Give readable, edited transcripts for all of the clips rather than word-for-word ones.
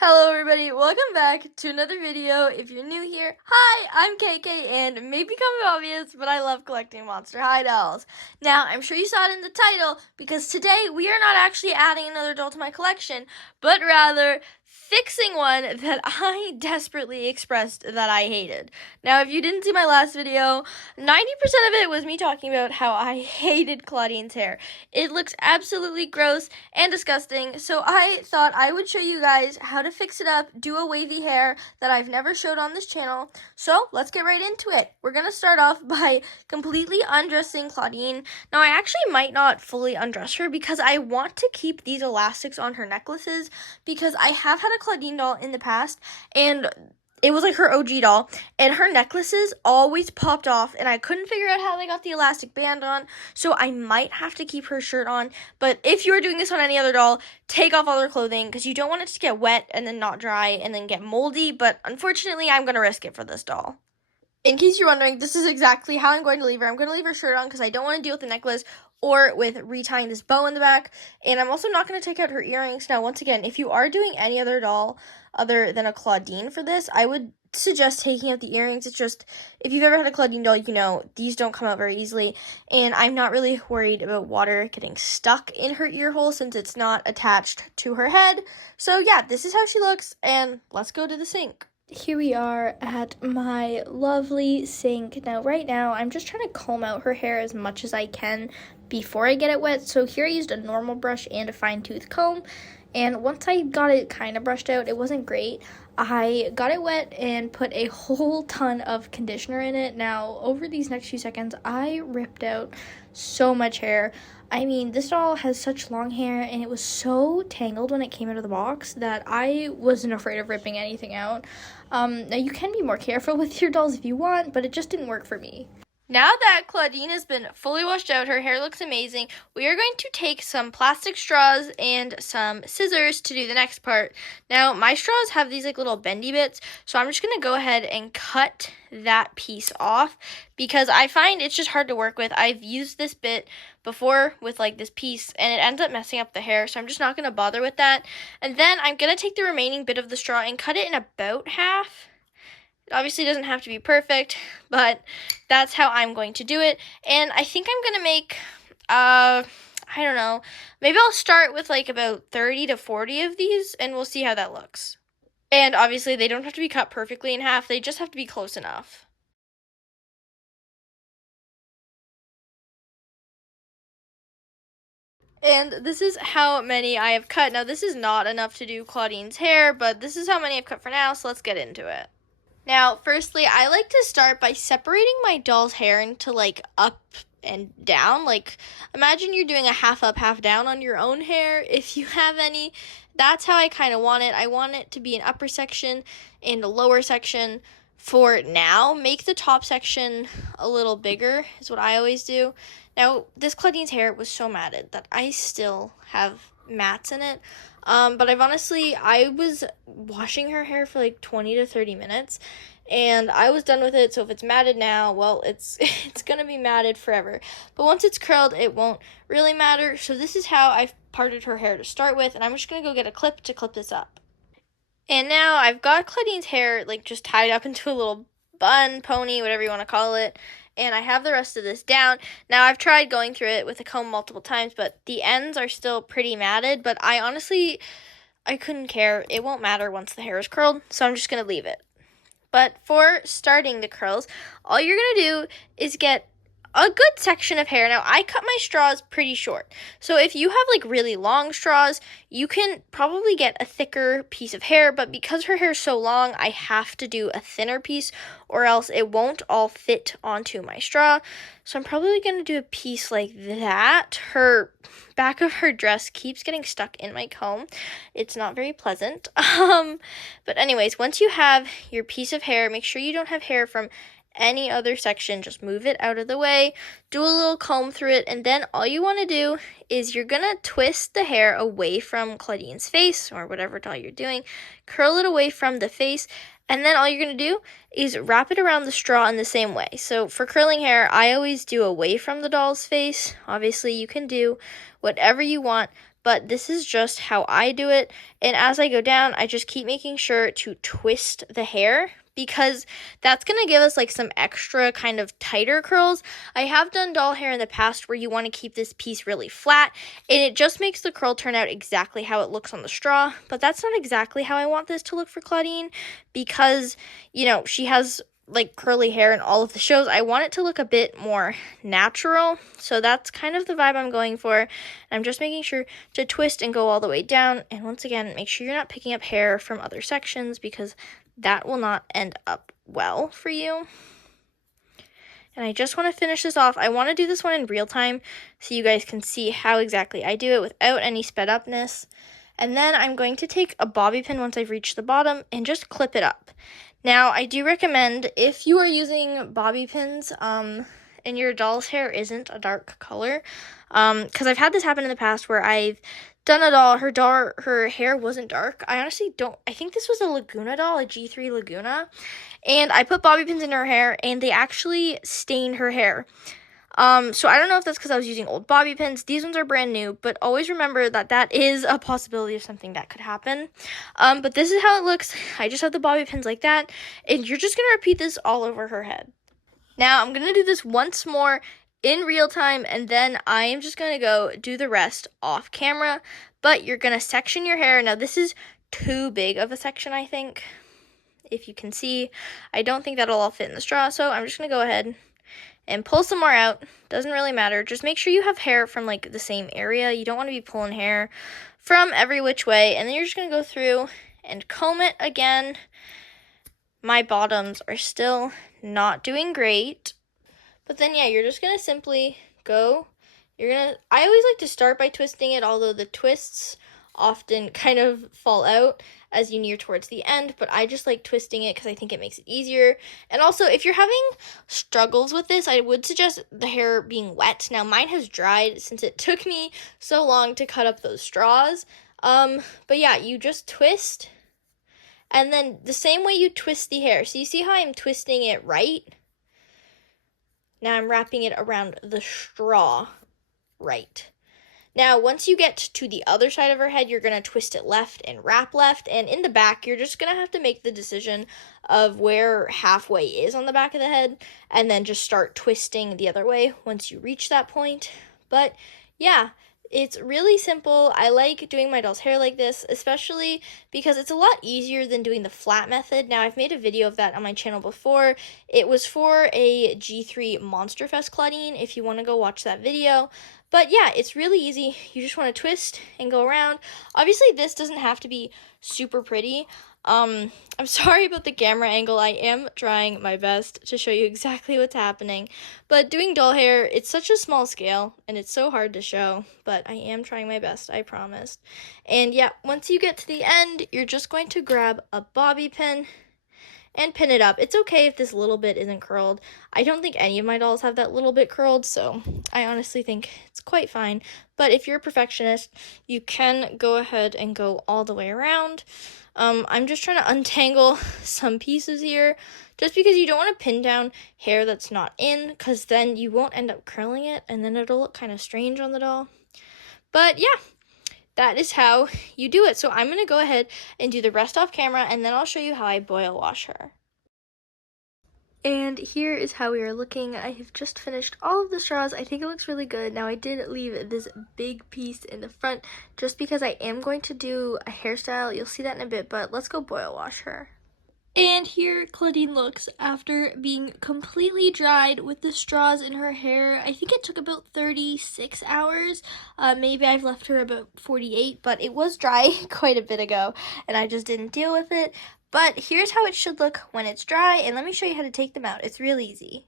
Hello everybody, welcome back to another video. If you're new here, hi, I'm KK, and it may become obvious, but I love collecting Monster High dolls. Now, I'm sure you saw it in the title, because today we are not actually adding another doll to my collection, but rather fixing one that I desperately expressed that I hated. Now, if you didn't see my last video, 90% of it was me talking about how I hated Clawdeen's hair. It looks absolutely gross and disgusting, so I thought I would show you guys how to fix it up, do a wavy hair that I've never showed on this channel. So let's get right into it. We're going to start off by completely undressing Clawdeen. Now, I actually might not fully undress her because I want to keep these elastics on her necklaces, because I have had a Clawdeen doll in the past, and it was like her OG doll, and her necklaces always popped off, and I couldn't figure out how they got the elastic band on, so I might have to keep her shirt on. But if you're doing this on any other doll, take off all their clothing, because you don't want it to get wet and then not dry and then get moldy, but unfortunately, I'm going to risk it for this doll. In case you're wondering, this is exactly how I'm going to leave her. I'm going to leave her shirt on because I don't want to deal with the necklace or with retying this bow in the back. And I'm also not going to take out her earrings. Now, once again, if you are doing any other doll other than a Clawdeen for this, I would suggest taking out the earrings. It's just, if you've ever had a Clawdeen doll, you know these don't come out very easily. And I'm not really worried about water getting stuck in her ear hole since it's not attached to her head. So yeah, this is how she looks. And let's go to the sink. Here we are at my lovely sink. Now, right now, I'm just trying to comb out her hair as much as I can before I get it wet. So here I used a normal brush and a fine-tooth comb. And once I got it kind of brushed out, it wasn't great. I got it wet and put a whole ton of conditioner in it. Now, over these next few seconds, I ripped out so much hair. I mean, this doll has such long hair, and it was so tangled when it came out of the box that I wasn't afraid of ripping anything out. Now, you can be more careful with your dolls if you want, but it just didn't work for me. Now that Clawdeen has been fully washed out, her hair looks amazing, we are going to take some plastic straws and some scissors to do the next part. Now, my straws have these like little bendy bits, so I'm just going to go ahead and cut that piece off because I find it's just hard to work with. I've used this bit before with like this piece, and it ends up messing up the hair, so I'm just not going to bother with that. And then I'm going to take the remaining bit of the straw and cut it in about half. It obviously doesn't have to be perfect, but that's how I'm going to do it. And I think I'm going to make, I don't know, maybe I'll start with like about 30 to 40 of these, and we'll see how that looks. And obviously, they don't have to be cut perfectly in half. They just have to be close enough. And this is how many I have cut. Now, this is not enough to do Clawdeen's hair, but this is how many I've cut for now, so let's get into it. Now, firstly, I like to start by separating my doll's hair into, like, up and down. Like, imagine you're doing a half up, half down on your own hair, if you have any. That's how I kind of want it. I want it to be an upper section and a lower section for now. Make the top section a little bigger is what I always do. Now, this Clawdeen's hair was so matted that I still have mats in it. But I was washing her hair for like 20 to 30 minutes, and I was done with it. So if it's matted now, well, it's gonna be matted forever. But once it's curled, it won't really matter. So this is how I've parted her hair to start with, and I'm just gonna go get a clip to clip this up. And now I've got Clawdeen's hair like just tied up into a little bun, pony, whatever you want to call it. And I have the rest of this down. Now, I've tried going through it with a comb multiple times, but the ends are still pretty matted. But I couldn't care. It won't matter once the hair is curled, so I'm just going to leave it. But for starting the curls, all you're going to do is get a good section of hair. Now, I cut my straws pretty short. So if you have like really long straws, you can probably get a thicker piece of hair, but because her hair is so long, I have to do a thinner piece or else it won't all fit onto my straw. So I'm probably going to do a piece like that. Her back of her dress keeps getting stuck in my comb. It's not very pleasant. But anyways, once you have your piece of hair, make sure you don't have hair from any other section. Just move it out of the way, do a little comb through it, and then all you want to do is you're gonna twist the hair away from Clawdeen's face or whatever doll you're doing, curl it away from the face, and then all you're gonna do is wrap it around the straw in the same way. So for curling hair, I always do away from the doll's face. Obviously, you can do whatever you want, but this is just how I do it. And as I go down, I just keep making sure to twist the hair, because that's going to give us like some extra kind of tighter curls. I have done doll hair in the past where you want to keep this piece really flat, and it just makes the curl turn out exactly how it looks on the straw. But that's not exactly how I want this to look for Clawdeen, because, you know, she has like curly hair in all of the shows. I want it to look a bit more natural, so that's kind of the vibe I'm going for. I'm just making sure to twist and go all the way down, and once again, make sure you're not picking up hair from other sections, because that will not end up well for you. And I just want to finish this off. I want to do this one in real time so you guys can see how exactly I do it without any sped upness. And then I'm going to take a bobby pin once I've reached the bottom and just clip it up. Now, I do recommend, if you are using bobby pins and your doll's hair isn't a dark color, because I've had this happen in the past where I've done a doll, her hair wasn't dark. I honestly I think this was a Laguna doll, a G3 Laguna, and I put bobby pins in her hair, and they actually stained her hair. So I don't know if that's because I was using old bobby pins. These ones are brand new, but always remember that that is a possibility of something that could happen. But this is how it looks. I just have the bobby pins like that, and you're just going to repeat this all over her head. Now, I'm going to do this once more in real time, and then I am just going to go do the rest off camera, but you're going to section your hair. Now, this is too big of a section, I think. If you can see, I don't think that'll all fit in the straw, so I'm just going to go ahead and pull some more out. Doesn't really matter. Just make sure you have hair from like the same area. You don't want to be pulling hair from every which way. And then you're just going to go through and comb it again. My bottoms are still not doing great. But then, yeah, you're just going to simply go. I always like to start by twisting it, although the twists often kind of fall out as you near towards the end, but I just like twisting it because I think it makes it easier. And also, if you're having struggles with this, I would suggest the hair being wet. Now, mine has dried since it took me so long to cut up those straws. But yeah, you just twist, and then the same way you twist the hair. So you see how I'm twisting it right? Now I'm wrapping it around the straw right. Now, once you get to the other side of her head, you're going to twist it left and wrap left. And in the back, you're just going to have to make the decision of where halfway is on the back of the head, and then just start twisting the other way once you reach that point. But yeah, it's really simple. I like doing my doll's hair like this, especially because it's a lot easier than doing the flat method. Now, I've made a video of that on my channel before. It was for a G3 Monster Fest Clawdeen, if you want to go watch that video. But yeah, it's really easy. You just want to twist and go around. Obviously, this doesn't have to be super pretty. I'm sorry about the camera angle. I am trying my best to show you exactly what's happening. But doing doll hair, it's such a small scale, and it's so hard to show. But I am trying my best, I promise. And yeah, once you get to the end, you're just going to grab a bobby pin and pin it up. It's okay if this little bit isn't curled. I don't think any of my dolls have that little bit curled, so I honestly think it's quite fine. But if you're a perfectionist, you can go ahead and go all the way around. I'm just trying to untangle some pieces here, just because you don't want to pin down hair that's not in, because then you won't end up curling it, and then it'll look kind of strange on the doll. But yeah, that is how you do it. So I'm going to go ahead and do the rest off camera, and then I'll show you how I boil wash her. And here is how we are looking. I have just finished all of the straws. I think it looks really good. Now, I did leave this big piece in the front just because I am going to do a hairstyle. You'll see that in a bit, but let's go boil wash her. And here Clawdeen looks after being completely dried with the straws in her hair. I think it took about 36 hours. Maybe I've left her about 48, but it was dry quite a bit ago, and I just didn't deal with it. But here's how it should look when it's dry, and let me show you how to take them out. It's real easy.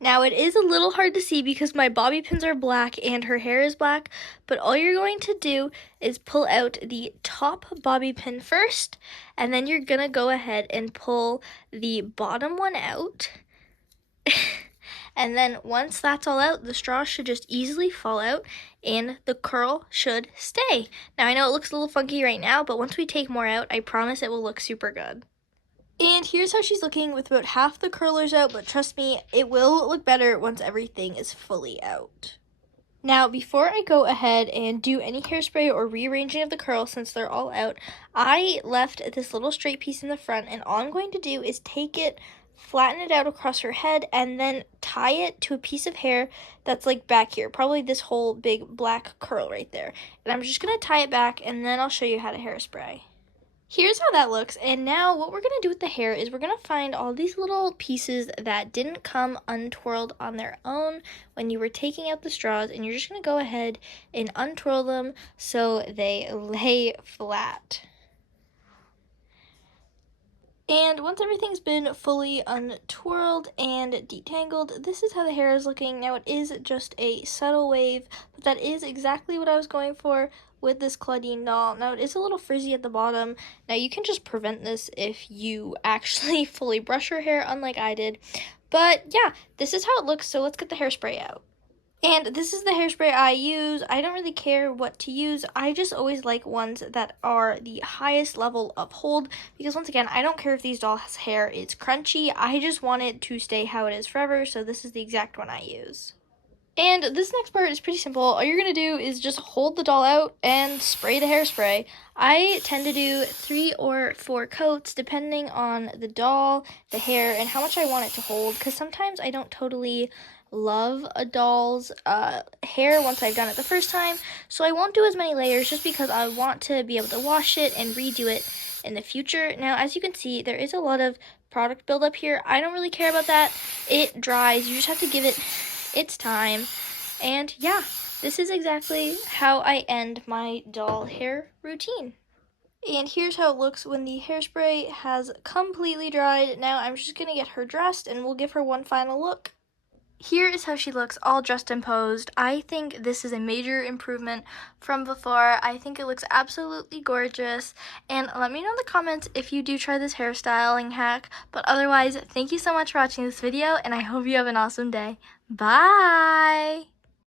Now, it is a little hard to see because my bobby pins are black and her hair is black, but all you're going to do is pull out the top bobby pin first, and then you're going to go ahead and pull the bottom one out. And then once that's all out, the straw should just easily fall out and the curl should stay. Now, I know it looks a little funky right now, but once we take more out, I promise it will look super good. And here's how she's looking with about half the curlers out, but trust me, it will look better once everything is fully out. Now, before I go ahead and do any hairspray or rearranging of the curls since they're all out, I left this little straight piece in the front, and all I'm going to do is take it, flatten it out across her head, and then tie it to a piece of hair that's like back here, probably this whole big black curl right there. And I'm just going to tie it back, and then I'll show you how to hairspray. Here's how that looks, and now what we're going to do with the hair is we're going to find all these little pieces that didn't come untwirled on their own when you were taking out the straws, and you're just going to go ahead and untwirl them so they lay flat. And once everything's been fully untwirled and detangled, this is how the hair is looking. Now, it is just a subtle wave, but that is exactly what I was going for with this Clawdeen doll. Now, it is a little frizzy at the bottom. Now, you can just prevent this if you actually fully brush your hair, unlike I did. But yeah, this is how it looks, so let's get the hairspray out. And this is the hairspray I use. I don't really care what to use. I just always like ones that are the highest level of hold, because once again, I don't care if these dolls' hair is crunchy. I just want it to stay how it is forever, so this is the exact one I use. And this next part is pretty simple. All you're going to do is just hold the doll out and spray the hairspray. I tend to do 3 or 4 coats depending on the doll, the hair, and how much I want it to hold, because sometimes I don't totally love a doll's hair once I've done it the first time, so I won't do as many layers just because I want to be able to wash it and redo it in the future. Now, as you can see, there is a lot of product buildup here. I don't really care about that. It dries. You just have to give it its time. And yeah, this is exactly how I end my doll hair routine. And here's how it looks when the hairspray has completely dried. Now I'm just going to get her dressed and we'll give her one final look. Here is how she looks all dressed and posed. I think this is a major improvement from before. I think it looks absolutely gorgeous. And let me know in the comments if you do try this hairstyling hack. But otherwise, thank you so much for watching this video, and I hope you have an awesome day. Bye!